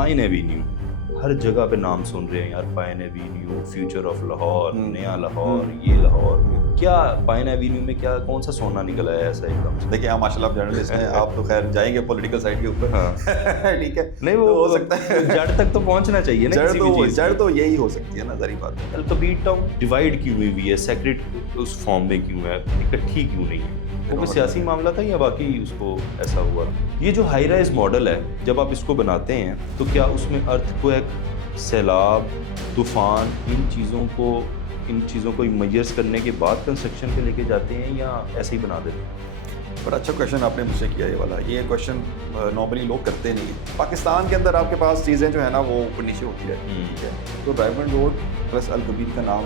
Pine Avenue, हर जगह पे नाम सुन रहे हैं यार, pine Avenue, future of Lahore, नया लाहौर, ये लाहौर। क्या पाइन एवेन्यू में क्या कौन सा सोना निकला है ऐसा एकदम से? देखिए आप माशाल्लाह आप जर्नलिस्ट हैं, आप तो खैर जाएंगे पॉलिटिकल साइड के ऊपर। हाँ ठीक है, नहीं वो तो हो सकता है जड़ तक तो पहुंचना चाहिए ना किसी भी चीज़। जड़ तो यही हो सकती है ना, ज़ाहिर बात है। अल-कबीर टाउन डिवाइड क्यों हुई है, सेक्रेट उस फॉर्म में क्यों है, इकट्ठी क्यों नहीं है? वो कोई सियासी मामला था या बाकी उसको ऐसा हुआ? ये जो हाई राइज मॉडल है, जब आप इसको बनाते हैं तो क्या उसमें अर्थक्वेक, सैलाब, तूफान, इन चीज़ों को मेजर्स करने के बाद कंस्ट्रक्शन पे लेके जाते हैं या ऐसे ही बना देते हैं? बड़ा अच्छा क्वेश्चन आपने मुझसे किया ये वाला। ये क्वेश्चन नॉर्मली लोग करते नहीं हैं। पाकिस्तान के अंदर आपके पास चीज़ें जो है ना वो ऊपर नीचे होती रहती हैं, ठीक है। तो डायमंड रोड प्लस अल-कबीर का नाम,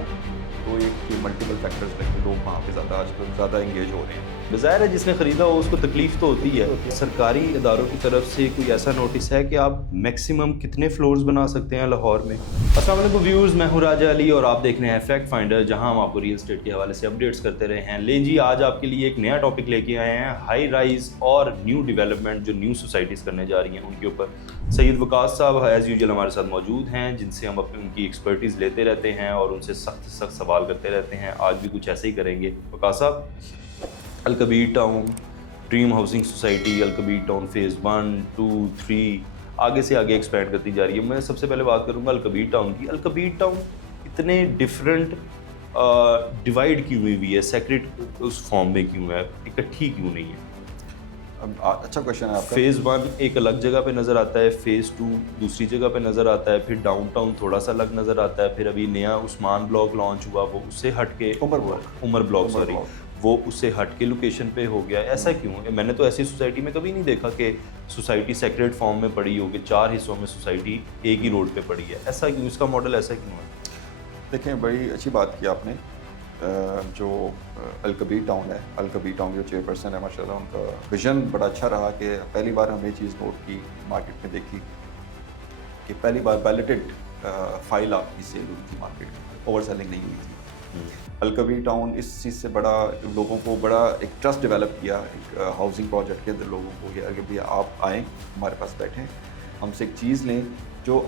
तो एक मल्टीपल फैक्टर्स लेके लोग वहाँ पे ज़्यादा आजकल ज़्यादा इंगेज हो रहे हैं। ज़ाहिर है जिसने ख़रीदा हो उसको तकलीफ़ तो होती है। सरकारी इदारों की तरफ से कोई ऐसा नोटिस है कि आप मैक्सिमम कितने फ्लोर्स बना सकते हैं लाहौर में? अस्सलाम वालेकुम व्यूअर्स, मैं हूं राजा अली और आप देख रहे हैं फैक्ट फाइंडर, जहां हम आपको रियल एस्टेट के हवाले से अपडेट्स करते रहे हैं। ले जी, आज आपके लिए एक नया टॉपिक लेके आए हैं, हाई राइज और न्यू डेवलपमेंट जो न्यू सोसाइटीज़ करने जा रही हैं उनके ऊपर। सैयद वकास साहब एज़ यूजुअल हमारे साथ मौजूद हैं, जिनसे हम अपनी उनकी एक्सपर्टीज़ लेते रहते हैं और उनसे सख्त सवाल करते रहते हैं। आज भी कुछ ऐसे ही करेंगे। वकास साहब, Al-Kabir town, dream housing society, Al-Kabir town phase 1, 2, 3 आगे से आगे एक्सपैंड करती जा रही है। मैं सबसे पहले बात करूंगा अल-कबीर टाउन की। अल-कबीर टाउन इतने डिफरेंट डिवाइड क्यों हुई है, सेक्रेट उस फॉर्म में क्यों है, इकट्ठी क्यों नहीं है? अच्छा क्वेश्चन है आपका। फेज़ 1 एक अलग जगह पे नज़र आता है, फेज़ 2 दूसरी जगह पे नज़र आता है, फिर डाउनटाउन थोड़ा सा अलग नज़र आता है, फिर अभी नया उस्मान ब्लॉक लॉन्च हुआ, वो उससे हट के उमर ब्लॉक सॉरी वो उससे हट के लोकेशन पे हो गया। ऐसा क्यों? मैंने तो ऐसी सोसाइटी में कभी नहीं देखा कि सोसाइटी सेक्रेट फॉर्म में पड़ी हो, कि 4 हिस्सों में सोसाइटी एक ही रोड पे पड़ी है। ऐसा क्यों? इसका मॉडल ऐसा क्यों है? देखें, बड़ी अच्छी बात की आपने। जो अल-कबीर टाउन है, अल-कबीर टाउन जो चेयरपर्सन है माशाल्लाह, उनका विजन बड़ा अच्छा रहा कि पहली बार हमने ये चीज़ नोट की, मार्केट में देखी कि पहली बार बैलेटेड फाइल आपकी सेल हुई थी मार्केट में, ओवर सेलिंग नहीं हुई थी। अल-कबीर टाउन इस चीज़ से बड़ा लोगों को बड़ा एक ट्रस्ट डेवलप किया एक हाउसिंग प्रोजेक्ट के अंदर लोगों को, कि भैया आप आएँ हमारे पास बैठें, हमसे एक चीज़ लें जो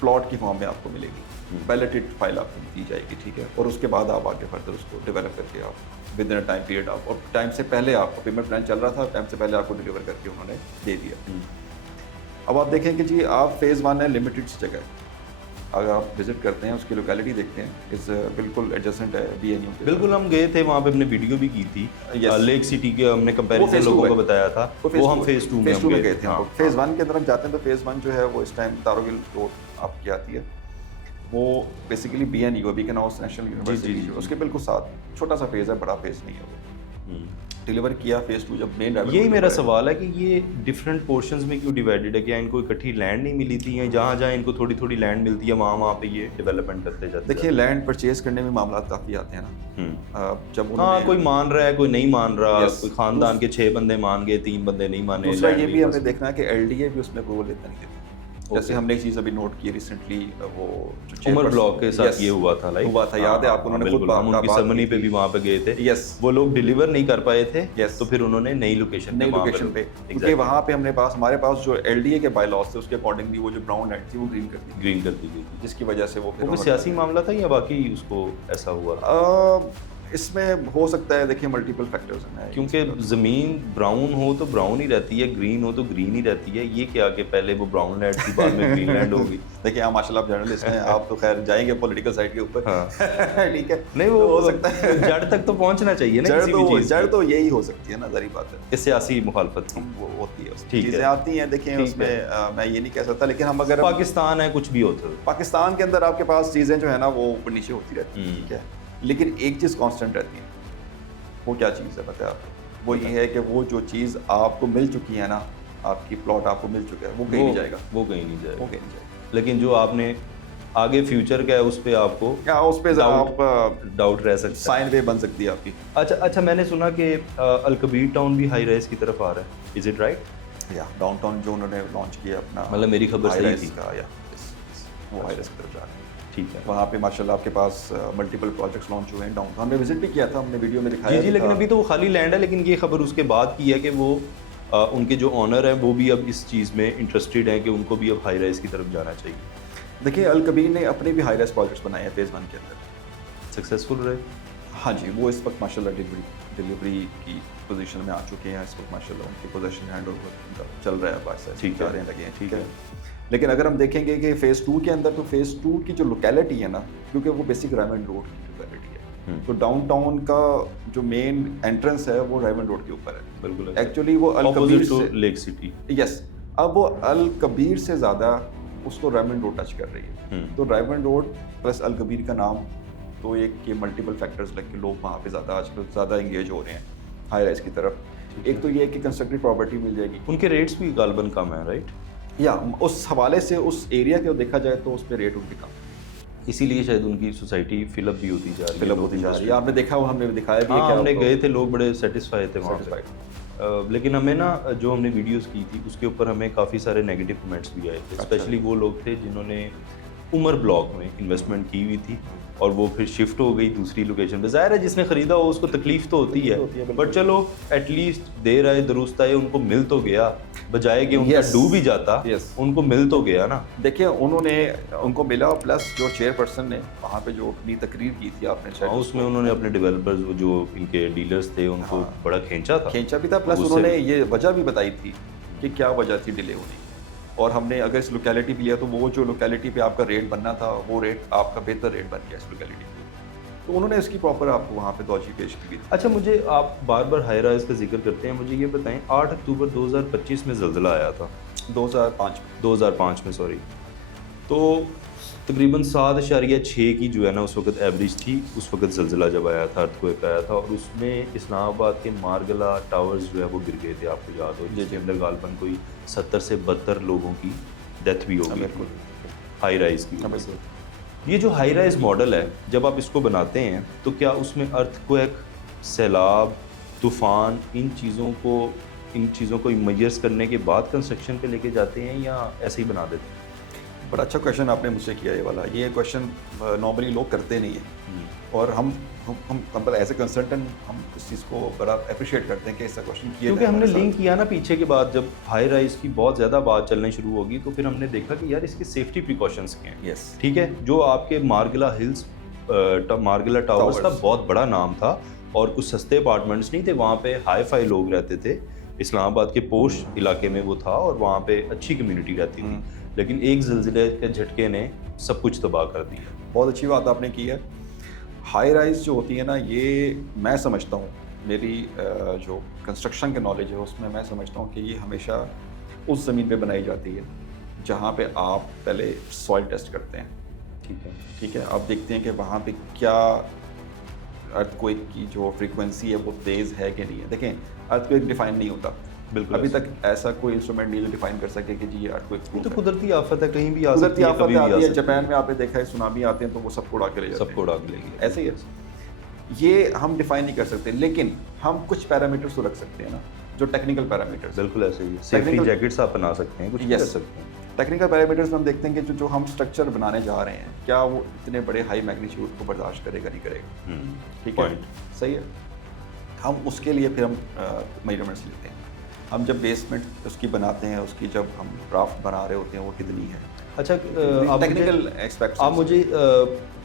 प्लॉट की फॉर्म में आपको मिलेगी, बैलेटेड फाइल आपको दी जाएगी, ठीक है। और उसके बाद आप आगे फर्दर उसको डेवलप करके आप विद इन टाइम पीरियड आप, और टाइम से पहले आपको पेमेंट प्लान चल रहा था, टाइम से पहले आपको डिलीवर करके उन्होंने दे दिया। अब आप देखें कि जी आप फेज़ 1 है, लिमिटेड जगह है, अगर आप विजिट करते हैं उसकी लोकेलिटी देखते हैं, इस बिल्कुल एडजेसेंट है BNU के। बिल्कुल, हम गए थे वहाँ पे, हमने वीडियो भी की थी। लेक सिटी के हमने कंपैरिजन लोगों को बताया था, वो हम फेज़ 2 में गए थे। फेज़ 1 के अंदर हम जाते हैं तो फेज़ 1 जो है वो इस टाइम तारोगिल रोड आपकी आती है, वो basically BNU beacon house national university, उसके बिल्कुल साथ छोटा सा फेज़ है, बड़ा फेज़ नहीं है वो। डिलीवर किया फेज़ 2 जब मेन। यही मेरा सवाल है कि ये डिफरेंट पोर्शंस में क्यों डिवाइडेड है? क्या इनको इकट्ठी लैंड नहीं मिली थी, या जहाँ जहाँ इनको थोड़ी थोड़ी लैंड मिलती है वहाँ पे ये डेवलपमेंट करते जाते हैं? देखिए, लैंड परचेज करने में मामला काफ़ी आते हैं ना। जब हाँ, कोई मान रहा है, कोई नहीं मान रहा, कोई खानदान के 6 बंदे मान गए, 3 बंदे नहीं माने। दूसरा ये भी हमें देखना है कि LDA भी उसमें अप्रूवल लेता नहीं देता। जैसे हमने एक चीज़ अभी नोट की रिसेंटली, वो उमर ब्लॉक के साथ ये हुआ था, हुआ था, याद है आपको? उन्होंने खुद हम उनकी सेरेमनी पे भी वहाँ पे गए थे। यस, वो लोग डिलीवर नहीं कर पाए थे, तो फिर उन्होंने नई लोकेशन पे, क्योंकि वहाँ पे हमारे पास जो LDA के बायलॉज थे उसके अकॉर्डिंगली वो जो ब्राउन लैंड थी वो ग्रीन कर दी गई थी, जिसकी वजह से वो फिर सियासी मामला था या बाकी उसको ऐसा हुआ? इसमें हो सकता है, देखिए मल्टीपल फैक्टर्स हैं, क्योंकि ज़मीन ब्राउन हो तो ब्राउन ही रहती है, ग्रीन हो तो ग्रीन ही रहती है। ये क्या कि पहले वो ब्राउन लैंड थी, बाद में ग्रीन लैंड होगी? देखिए आप माशाल्लाह आप जर्नलिस्ट हैं, आप तो खैर जाएंगे पॉलिटिकल साइड के ऊपर। हाँ ठीक है, नहीं वो हो सकता है, जड़ तक तो पहुंचना चाहिए ना किसी भी चीज़। जड़ तो यही हो सकती है ना, ज़ाहिर बात है। सियासी मुखालफत वो होती है, चीज़ें आती हैं। देखें उसमें मैं ये नहीं कह सकता, लेकिन हम अगर पाकिस्तान है, कुछ भी होता है, पाकिस्तान के अंदर आपके पास चीज़ें जो है ना वो ऊपर नीचे होती रहती हैं, ठीक है। लेकिन एक चीज़ कांस्टेंट रहती है, वो क्या चीज़ है पता है आपको? वो ये है कि वो जो चीज़ आपको मिल चुकी है ना, आपकी प्लॉट आपको मिल चुका है, वो कहीं नहीं जाएगा, वो कहीं नहीं जाएगा। लेकिन जो आपने आगे फ्यूचर का है उस पे आपको उस पे आप डाउट रह सकता है, साइन वे बन सकती है आपकी। अच्छा, मैंने सुना कि अल-कबीर टाउन भी हाई राइज की तरफ आ रहा है, इज इट राइट? या डाउनटाउन जो उन्होंने लॉन्च किया अपना, मतलब मेरी खबर सही थी का, या वो हाई राइज की तरफ जा रहा है। ठीक है, वहाँ पे माशाल्लाह आपके पास मल्टीपल प्रोजेक्ट्स लॉन्च हुए हैं डाउनटाउन। हमने विजिट भी किया था, हमने वीडियो में दिखाया जी, लेकिन अभी तो वो खाली लैंड है, लेकिन ये खबर उसके बाद की है कि वो उनके जो ऑनर हैं वो भी अब इस चीज़ में इंटरेस्टेड हैं कि उनको भी अब हाई राइज की तरफ जाना चाहिए। देखिए अल कबीर ने अपने भी हाई राइज प्रोजेक्ट्स बनाए हैं फेज़ 1 के अंदर। सक्सेसफुल रहे? हाँ जी, वो इस वक्त माशाल्लाह डिलीवरी की पोजीशन में आ चुके हैं। इस वक्त माशाल्लाह उनकी पोजीशन हैंड ओवर चल रहा है, बात ठीक जा है, रहे हैं लगे हैं, ठीक है। लेकिन अगर हम देखेंगे कि फ़ेज़ 2 के अंदर, तो फ़ेज़ 2 की जो लोकेलिटी है ना, क्योंकि वो बेसिक रायमंड रोड की लोकेलिटी है, तो डाउनटाउन का जो मेन एंट्रेंस है वो रायमंड रोड के ऊपर है। बिल्कुल एक्चुअली वो अल कबीर से लेक सिटी। यस, अब वो अल कबीर से ज़्यादा उसको रायमंड रोड टच कर रही है। तो रायमंड रोड प्लस अल कबीर का नाम, तो एक ये मल्टीपल फैक्टर्स लग के लोग वहाँ पे ज़्यादा आजकल ज़्यादा इंगेज हो रहे हैं हाई राइज की तरफ। एक तो ये है कि कंस्ट्रक्टेड प्रॉपर्टी मिल जाएगी, उनके रेट्स भी गालबन कम है, राइट? या उस हवाले से उस एरिया को देखा जाए तो उस पर रेट उनके कम, इसीलिए शायद उनकी सोसाइटी फिलअप भी होती जा रही है, फिलअप होती जा रही है। आपने देखा, वो हमने दिखाया भी है, हाँ, क्या हमने होगा। गए थे, लोग बड़े सेटिस्फाई थे वहाँ पे। लेकिन हमें ना जो हमने वीडियोस की थी उसके ऊपर हमें काफ़ी सारे नेगेटिव कमेंट्स भी आए थे, स्पेशली वो लोग थे जिन्होंने उमर ब्लॉक में इन्वेस्टमेंट की हुई थी और वो फिर शिफ्ट हो गई दूसरी लोकेशन पे। ज़ाहिर है जिसने ख़रीदा हो उसको तकलीफ तो होती है, बट चलो एटलीस्ट देर आए दुरुस्त आए, उनको मिल तो गया, बजाय कि उनका डूब ही जाता, उनको मिल तो गया ना। देखिए उनको मिला, प्लस जो चेयरपर्सन ने वहाँ पे जो अपनी तकरीर की थी आपने शायद, उसमें उन्होंने अपने डेवलपर्स जो इनके डीलर्स थे उनको बड़ा खींचा भी था, प्लस उन्होंने ये वजह भी बताई थी कि क्या वजह थी डिले होने की। और हमने अगर इस लोकेलिटी पे लिया तो वो जो लोकेलिटी पे आपका रेट बनना था वो रेट आपका बेहतर रेट बन गया इस लोकेलिटी पे, तो उन्होंने इसकी प्रॉपर आपको वहाँ पे तौजीह पेश की थी। अच्छा, मुझे आप बार बार हाई राइज का जिक्र करते हैं, मुझे ये बताएं 8 अक्टूबर 2025 में ज़ल्ज़ला आया था, 2005 में सॉरी, तो तकरीबन 7.6 की जो है ना उस वक्त एवरेज थी उस वक्त ज़ल्ज़ला जब आया था, अर्थक्वेक आया था, और उसमें इस्लामाबाद के मारगला टावर्स जो है वो गिर गए थे, आपको याद हो, जिसके अंदर गालबन कोई 70 से 72 लोगों की डेथ भी हो गई हाई राइज की वजह से। ये जो हाई राइज मॉडल है, जब आप इसको बनाते हैं तो क्या उसमें अर्थक्वेक, सैलाब, तूफ़ान, इन चीज़ों को इमेजर्स करने के बाद कंस्ट्रक्शन पे लेके जाते हैं या ऐसे ही बना देते हैं? बड़ा अच्छा क्वेश्चन आपने मुझसे किया ये वाला। ये क्वेश्चन नॉर्मली लोग करते नहीं हैं, और हम एज ए कंसल्टेंट हम इस चीज़ को बड़ा अप्रिशिएट करते हैं कि ऐसा क्वेश्चन किया, क्योंकि हमने लिंक किया ना पीछे के बाद, जब हाई राइज की बहुत ज़्यादा बात चलनी शुरू होगी तो फिर हमने देखा कि यार इसके सेफ्टी प्रिकॉशंस क्या हैं। यस, ठीक है, जो आपके मारगला हिल्स, मारगला टावर्स का बहुत बड़ा नाम था और कुछ सस्ते अपार्टमेंट्स नहीं थे, वहाँ पे हाई फाई लोग रहते थे, इस्लामाबाद के पोश इलाके में वो था और वहाँ पे अच्छी कम्युनिटी रहती थी, लेकिन एक ज़िलज़िले के झटके ने सब कुछ तबाह कर दिया। बहुत अच्छी बात आपने की है। हाई राइज जो होती है ना, ये मैं समझता हूँ, मेरी जो कंस्ट्रक्शन के नॉलेज है उसमें मैं समझता हूँ कि ये हमेशा उस ज़मीन पे बनाई जाती है जहाँ पे आप पहले सॉइल टेस्ट करते हैं। ठीक है, आप देखते हैं कि वहाँ पे क्या अर्थक्वेक की जो फ्रीक्वेंसी है वो तेज़ है कि नहीं है। देखें, अर्थक्वेक डिफाइन नहीं होता, बिल्कुल अभी तक ऐसा कोई इंस्ट्रूमेंट नहीं जो डिफाइन कर सके कि जी ये अर्थक्वेक तो कुदरती आफत है, कहीं भी आ सकती कुदरती है, आफत आती है। जापान में आपने देखा है सुनामी आते हैं तो वो सबको उड़ा के ले जाते हैं, सबको उड़ा के ले गए। ऐसे ही है, ये हम डिफाइन नहीं कर सकते, लेकिन हम कुछ पैरामीटर्स तो रख सकते हैं ना, जो टेक्निकल पैरामीटर्स। बिल्कुल ऐसे ही सेफ्टी जैकेट्स आप बना सकते हैं, कुछ कर सकते हैं। टेक्निकल पैरामीटर्स में हम देखते हैं कि जो हम स्ट्रक्चर बनाने जा रहे हैं क्या वो इतने बड़े हाई मैग्नीट्यूड को बर्दाश्त करेगा नहीं करेगा। ठीक है, सही है। हम उसके लिए फिर हम मेजरमेंट्स लेते हैं। हम जब बेसमेंट उसकी बनाते हैं, उसकी जब हम ड्राफ्ट बना रहे होते हैं वो कितनी है। अच्छा, टेक्निकल एस्पेक्ट्स। आप मुझे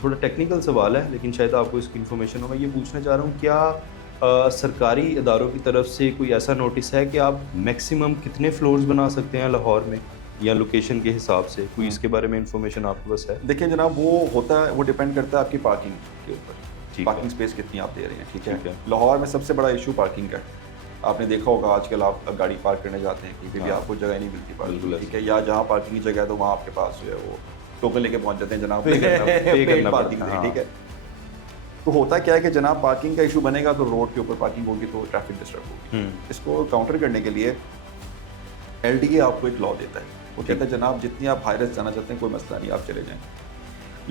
थोड़ा टेक्निकल सवाल है लेकिन शायद आपको इसकी इन्फॉर्मेशन हो, मैं ये पूछना चाह रहा हूँ, क्या सरकारी इदारों की तरफ से कोई ऐसा नोटिस है कि आप मैक्सिमम कितने फ्लोर्स बना सकते हैं लाहौर में, या लोकेशन के हिसाब से कोई इसके बारे में इंफॉर्मेशन आपके पास है? देखिए जनाब, वो होता है, वो डिपेंड करता है आपकी पार्किंग के ऊपर, पार्किंग स्पेस कितनी आप दे रहे हैं। ठीक है, लाहौर में सबसे बड़ा इशू पार्किंग का है। आपने देखा होगा आजकल आप गाड़ी पार्क करने जाते हैं कि भी आपको जगह नहीं मिलती पार्किंग। ठीक है, या जहाँ पार्किंग की जगह है तो वहाँ आपके पास जो है वो टोकन लेके पहुँच जाते हैं, जनाब पेड पार्किंग। ठीक है, तो होता क्या है कि जनाब पार्किंग का इशू बनेगा तो रोड के ऊपर पार्किंग होगी तो ट्रैफिक डिस्टर्ब होगी। इसको काउंटर करने के लिए LDA आपको एक लॉ देता है, वो कहता है जनाब जितनी आप हाई राइज जाना चाहते हैं कोई मसला नहीं, आप चले जाएं,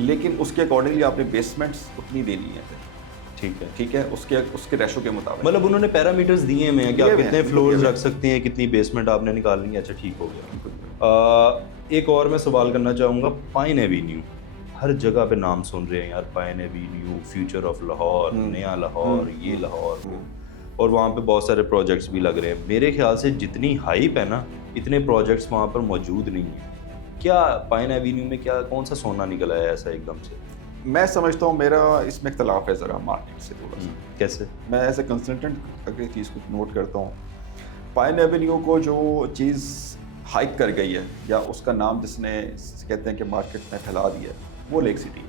लेकिन उसके अकॉर्डिंगली आपने बेसमेंट्स उतनी देनी है। ठीक है, उसके रेशो के मुताबिक, मतलब उन्होंने पैरामीटर्स दिए हुए हैं कि आप कितने फ्लोर्स रख सकते हैं, कितनी बेसमेंट आपने निकालनी है। अच्छा, ठीक हो गया। एक और मैं सवाल करना चाहूँगा, पाइन एवेन्यू, हर जगह पे नाम सुन रहे हैं यार, pine Avenue, future of Lahore, नया लाहौर, ये लाहौर, और वहाँ पे बहुत सारे प्रोजेक्ट्स भी लग रहे हैं। मेरे ख्याल से जितनी हाइप है ना, इतने प्रोजेक्ट्स वहाँ पर मौजूद नहीं है। क्या पाइन एवेन्यू में क्या कौन सा सोना निकला है ऐसा एकदम से? मैं समझता हूँ मेरा इसमें इख्तलाफ है ज़रा मार्केट से थोड़ा सा। कैसे? मैं एज ए कंसल्टेंट अगर चीज़ को नोट करता हूँ, पाइन एवेन्यू को जो चीज़ हाइक कर गई है या उसका नाम जिसने कहते हैं कि मार्केट में फैला दिया है, वो लेक सिटी है।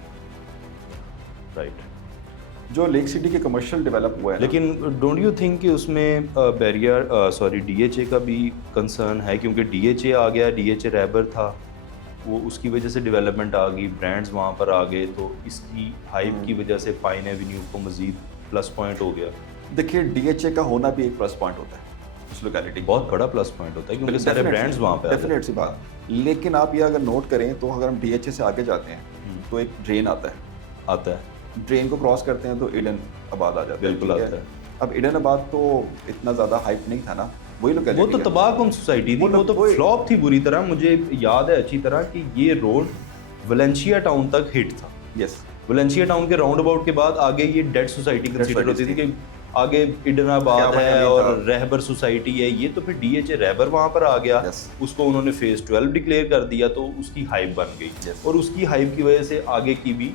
राइट। जो लेक सिटी के कमर्शियल डेवलप हुआ है, लेकिन डोंट यू थिंक कि उसमें बैरियर डीएचए का भी कंसर्न है? क्योंकि डीएचए आ गया, डीएचए रैबर था, वो उसकी वजह से डेवलपमेंट आ गई, ब्रांड्स वहाँ पर आ गए, तो इसकी हाइप की वजह से पाइन एवेन्यू को मजीद प्लस पॉइंट हो गया। देखिए डीएचए का होना भी एक प्लस पॉइंट होता है उस लोकेलिटी, बहुत बड़ा प्लस पॉइंट होता है क्योंकि सारे ब्रांड्स वहाँ पे डेफिनेट सी बात। लेकिन आप ये अगर नोट करें तो अगर हम डीएचए से आगे जाते हैं तो एक ड्रेन आता है, ड्रेन को क्रॉस करते हैं तो ईडन आबाद आ जाता है। बिल्कुल ठीक आता है। अब ईडन आबाद तो इतना ज़्यादा हाइप नहीं था ना, वही लोकेलिटी, वो तो तबाहकुन सोसाइटी थी, वो तो फ्लॉप थी बुरी तरह। मुझे याद है अच्छी तरह कि ये रोड वलेंशिया टाउन तक हिट था। यस, वलेंशिया टाउन के राउंड अबाउट के बाद आगे ये डेड सोसाइटी कंसीडर होती थी कि आगे इडनाबाद है और रहबर सोसाइटी है, ये तो फिर डीएचए रहबर वहाँ पर आ गया। उसको उन्होंने फेज 12 डिक्लेयर कर दिया तो उसकी हाइप बन गई और उसकी हाइप की वजह से आगे की भी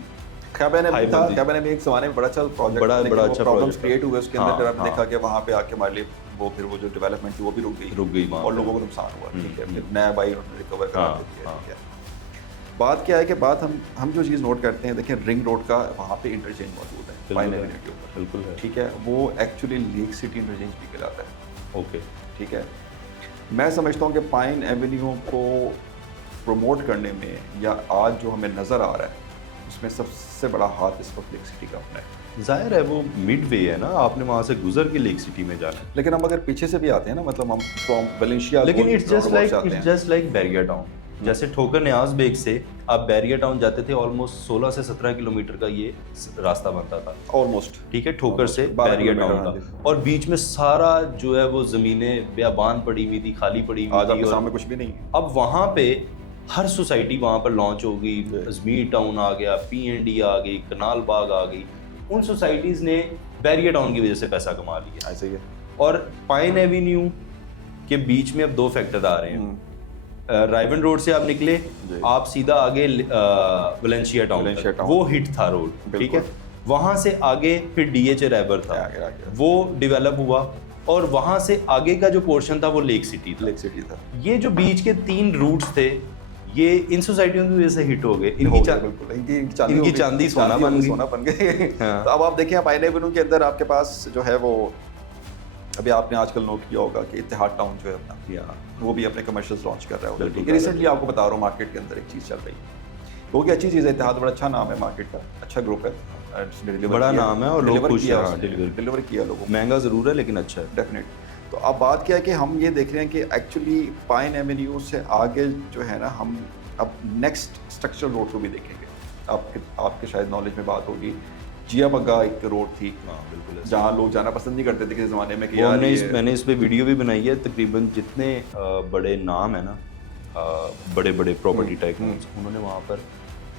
कैबिन में एक ज़माने में बड़ा अच्छा प्रोजेक्ट, बड़ा अच्छा प्रॉब्लम्स क्रिएट हुए उसके अंदर। हाँ, आपने देखा कि वहाँ पे आके मान ली वो फिर वो जो डेवलपमेंट थी वो भी रुक गई और लोगों को नुकसान हुआ। ठीक है, फिर नया बाई उन्होंने रिकवर करा दिया। ठीक है, बात क्या है कि बात हम जो चीज़ नोट करते हैं, देखिए रिंग रोड का वहाँ पे इंटरचेंज मौजूद है पाइन एवेन्यू के ऊपर। बिल्कुल है। ठीक है, वो एक्चुअली लेक सिटी इंटरचेंज भी कहलाता है। ओके, ठीक है, मैं समझता हूँ कि पाइन एवेन्यू को प्रमोट करने में या आज जो हमें नज़र आ रहा है उसमें सबसे बड़ा हाथ इस वक्त लेक सिटी का अपना है। जाहिर है वो मिड वे है ना, आपने वहाँ से गुजर के लेक सिटी में जाना है। लेकिन हम अगर पीछे से भी आते हैं ना, मतलब हम फ्रॉम वलेंशिया, लेकिन it's just like barrier town. जैसे ठोकर न्याज बेग से आप बैरियर टाउन जाते थे, ऑलमोस्ट 16 से 17 किलोमीटर का ये रास्ता बनता था ऑलमोस्ट। ठीक है, ठोकर से बैरियर टाउन का, और बीच में सारा जो है वो जमीनें बेआबान पड़ी हुई थी, खाली पड़ी हुई थी, और सामने कुछ भी नहीं। अब वहाँ पे हर सोसाइटी वहाँ पर लॉन्च हो गई। अजमीर टाउन आ गया, पीएनडी आ गई, कनाल बाग आ गई। उन सोसाइटीज़ ने बैरियर टाउन की वजह से पैसा कमा लिया। ऐसे ही है। और पाइन एवेन्यू के बीच में अब दो फैक्टर आ रहे हैं। राइवन रोड से आप निकले, आप सीधा आगे वलेंशिया टाउन, वो हिट था रोड। ठीक है, वहाँ से आगे फिर डीएचए रैबर था, वो डेवलप हुआ, और वहाँ से आगे का जो पोर्शन था वो लेक सिटी था। ये जो बीच के 3 रूट्स थे, ये इन सोसाइटियों की वजह से हिट हो गए। इनकी चांदी सोना बन गई। तो अब आप देखें पाइन एवेन्यू के अंदर आपके पास जो है वो, अभी आपने आजकल नोट किया होगा कि इत्तेहाद टाउन जो है अपना, वो भी अपने कमर्शियल्स लॉन्च कर रहा है। रिसेंटली आपको बता रहा हूँ मार्केट के अंदर एक चीज़ चल रही है, वो की अच्छी चीज़ है। इत्तेहाद बड़ा अच्छा नाम है मार्केट का, अच्छा ग्रुप है, बड़ा नाम है और डिलीवर किया लोगों को। महंगा ज़रूर है लेकिन अच्छा है, डेफिनेट। तो अब बात क्या है कि हम ये देख रहे हैं कि एक्चुअली पाइन एवेन्यू से आगे जो है ना, हम अब नेक्स्ट स्ट्रक्चरल रोड को भी देखेंगे। आपके शायद नॉलेज में बात होगी, जिया बग्गा एक रोड थी जहाँ लोग जाना पसंद नहीं करते थे किसी ज़माने में कि यार मैंने इस पे वीडियो भी बनाई है। तकरीबन जितने बड़े नाम है ना, बड़े बड़े प्रॉपर्टी टाइकून्स, उन्होंने वहाँ पर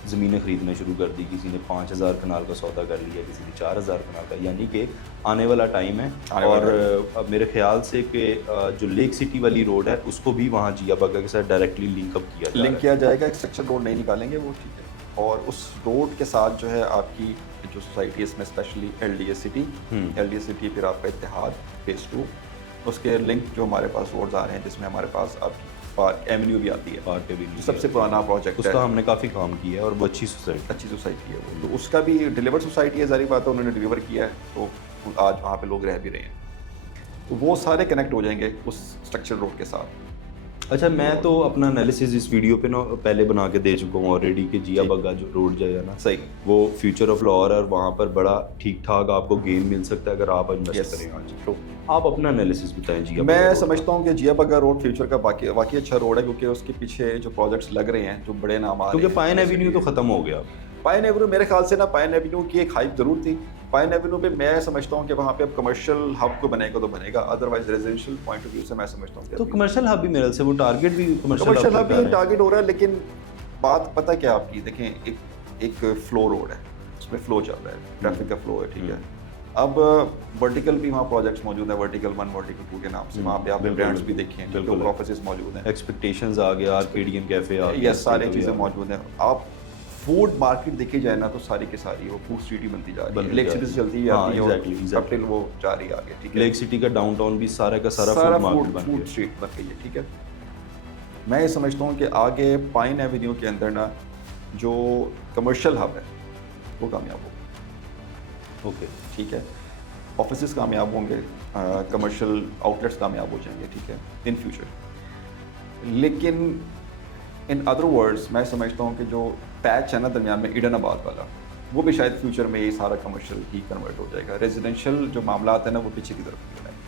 ज़मीनें खरीदना शुरू कर दी। किसी ने 5000 कनाल का सौदा कर लिया, किसी ने 4000 कनाल का। यानी कि आने वाला टाइम है। और मेरे ख्याल से कि जो लेक सिटी वाली रोड है उसको भी वहाँ जिया बग्गा के साथ डायरेक्टली लिंक किया जाएगा। एक स्ट्रक्चर रोड नहीं निकालेंगे, वो ठीक है। और उस रोड के साथ जो है आपकी जो सोसाइटी, इसमें स्पेशली एलडीएस सिटी, फिर आपका इत्तेहाद फेज 2, उसके लिंक जो हमारे पास रोड्स आ रहे हैं, जिसमें हमारे पास आपकी पार्क एवेन्यू भी आती है। पार्क एवेन्यू सबसे पुराना प्रोजेक्ट है, उसका हमने काफ़ी काम किया है और वो अच्छी सोसाइटी है वो। तो उसका भी डिलीवर सोसाइटी है, जारी बात है, उन्होंने डिलीवर किया है, तो आज वहाँ पे लोग रह भी रहे हैं। तो वो सारे कनेक्ट हो जाएंगे उस स्ट्रक्चर रोड के साथ। अच्छा, मैं तो अपना एनालिसिस इस वीडियो पे ना पहले बना के दे चुका हूँ ऑलरेडी कि जिया बग्गा जो रोड जाएगा ना, सही, वो फ्यूचर ऑफ लाहौर है और वहाँ पर बड़ा ठीक ठाक आपको गेन मिल सकता है अगर आप इन्वेस्ट करें आज। तो आप अपना एनालिसिस बताएं जिया। मैं समझता हूँ कि जिया बग्गा रोड फ्यूचर का वाकई अच्छा रोड है, क्योंकि उसके पीछे जो प्रोजेक्ट्स लग रहे हैं, जो बड़े नाम आ रहे हैं। क्योंकि पाइन एवेन्यू तो ख़त्म हो गया। पाइन एवेन्यू मेरे ख्याल से ना, पाइन एवेन्यू की एक हाइप जरूर थी। पाइन एवेन्यू पे मैं समझता हूँ कि वहाँ पे अब कमर्शियल हब को बनेगा तो बनेगा, otherwise residential point of view से मैं समझता हूँ तो कमर्शियल हब भी मेरे से वो टारगेट भी कमर्शियल हब भी टारगेट हो रहा है। लेकिन बात पता क्या आपकी, देखें एक फ्लो रोड है, उसमें फ्लो चल रहा है, ट्रैफिक का फ्लो है। ठीक है, अब वर्टिकल भी वहाँ प्रोजेक्ट्स मौजूद हैं, वर्टिकल 1 वर्टिकल 2 के नाम से, वहाँ पे आपने बिल्कुल, ब्रांड्स भी बिल्कुल, देखे हैं, बिल्कुल। बिल्कुल ऑफिसेज मौजूद हैं, एक्सपेक्टेशंस आ गया, आर्केडियन कैफे आ गया, ये सारी कभी चीज़ें आ गया। मौजूद हैं। आप फूड मार्केट देखी जाए ना तो सारी की सारी वो फूड स्ट्रीट ही बनती जा रही है, बनती लेक जा सिटी रही से है। चलती हाँ, जाती है exactly, और exactly। कपिल वो जा रही है आगे, ठीक है। लेक सिटी का डाउनटाउन भी सारा का सारा फूड मार्केट बन फूड गया। स्ट्रीट बन गई है, ठीक है। मैं ये समझता हूँ कि आगे पाइन एवेन्यू के अंदर ना जो कमर्शियल हब है वो कामयाब होगा, ओके, ठीक है। ऑफिसेज कामयाब होंगे, कमर्शियल आउटलेट्स कामयाब हो जाएंगे, ठीक है, इन फ्यूचर। लेकिन इन अदर वर्ड्स मैं समझता हूँ कि जो पैच है ना दरमियान में ईडनाबाद वाला, वो भी शायद फ्यूचर में ये सारा कमर्शियल ही कन्वर्ट हो जाएगा। रेजिडेंशियल जो मामला है ना वो पीछे की तरफ निकल आएंगे।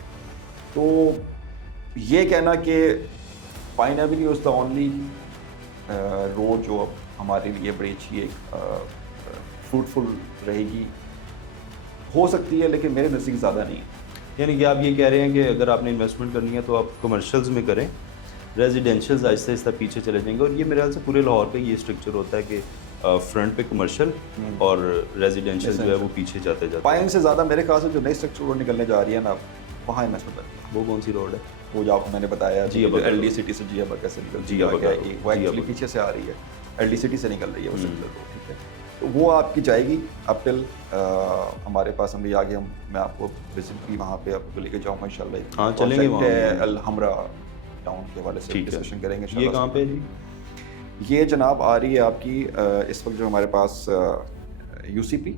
तो ये कहना कि pine Avenue is the only road जो अब हमारे लिए बड़ी अच्छी एक फ्रूटफुल रहेगी, हो सकती है, लेकिन मेरे नज़दीक ज़्यादा नहीं है। यानी कि आप ये कह रहे हैं कि अगर आपने इन्वेस्टमेंट करनी है तो आप कमर्शियल्स में करें, रेजिडेंशियल्स आहिस्ता आहिस्ता पीछे चले जाएंगे। और ये मेरे ख्याल से पूरे लाहौर का ये स्ट्रक्चर होता है कि फ्रंट पे कमर्शियल और रेजिडेंशियल जो है वो पीछे जाते जाते। पाइन से ज़्यादा मेरे ख्याल से जो नई स्ट्रक्चर रोड निकलने जा रही है ना, वहाँ इन्वेस्टमेंट करनी है। वो कौन सी रोड है? वो जो आपको मैंने बताया जी अबगर एल डी सिटी से जी अबगर से निकल जी अबगर है कि वो जी एक्चुअली अबगर। पीछे से आ रही है, एल डी सिटी से निकल रही है वो सेंट्रल रोड, ठीक है। तो वो आपकी जाएगी अप टिल हमारे पास हम भी आगे मैं आपको विजिट की वहाँ पे आपको लेके जाऊँगा इंशाल्लाह। हाँ, चलेंगे वहाँ। अल हमरा टाउन के हवाले से ठीक है। डिस्कशन करेंगे ये इंशाल्लाह। कहाँ पे है जी? ये जनाब आ रही है आपकी इस वक्त जो हमारे पास यूसीपी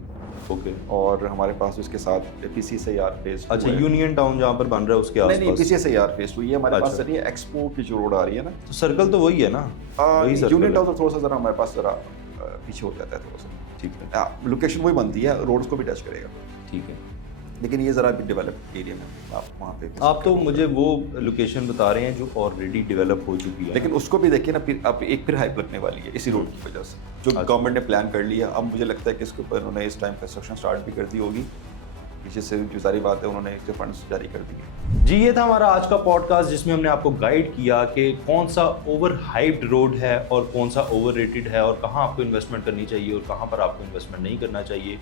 ओके, और हमारे पास उसके साथ पीसी से यार फेस अच्छा, यूनियन टाउन जहाँ पर बन रहा है उसके नहीं नहीं आसपास। पीसी से यार फेस ये हमारे पास अच्छा। चलिए एक्सपो की जो रोड आ रही है ना, तो सर्कल तो वही है ना? वही सर्कल यूनियन है। टाउन से थोड़ा सा जरा हमारे पास जरा पीछे हो जाता है थोड़ा सा, ठीक है, लोकेशन वही बनती है, रोड्स को भी टच करेगा, ठीक है। लेकिन ये ज़रा डेवलप एरिया में आप वहाँ पे visit आप तो करो। मुझे वो लोकेशन बता रहे हैं जो ऑलरेडी डेवलप हो चुकी है। लेकिन उसको भी देखिए ना, फिर अब एक फिर हाइप लगने वाली है इसी रोड की वजह से, जो अच्छा। गवर्नमेंट ने प्लान कर लिया। अब मुझे लगता है कि इसके ऊपर उन्होंने इस टाइम कंस्ट्रक्शन स्टार्ट भी कर दी होगी, पीछे से जो सारी बात है उन्होंने इसके फंड्स जारी कर दिए। जी, ये था हमारा आज का पॉडकास्ट जिसमें हमने आपको गाइड किया कि कौन सा ओवर हाइप्ड रोड है और कौन सा ओवर रेटेड है और कहाँ आपको इन्वेस्टमेंट करनी चाहिए और कहाँ पर आपको इन्वेस्टमेंट नहीं करना चाहिए।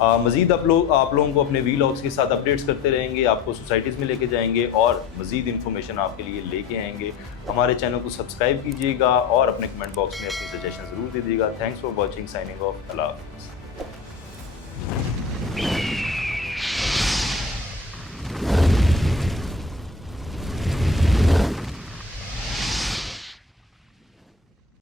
मज़ीद आप लोगों को अपने वीलॉग्स के साथ अपडेट्स करते रहेंगे, आपको सोसाइटीज़ में लेके जाएंगे और मज़ीद इन्फॉर्मेशन आपके लिए लेके आएंगे। हमारे चैनल को सब्सक्राइब कीजिएगा और अपने कमेंट बॉक्स में अपनी सजेशन ज़रूर दीजिएगा। Thanks for watching, signing off, अल्लाह हाफ़िज़।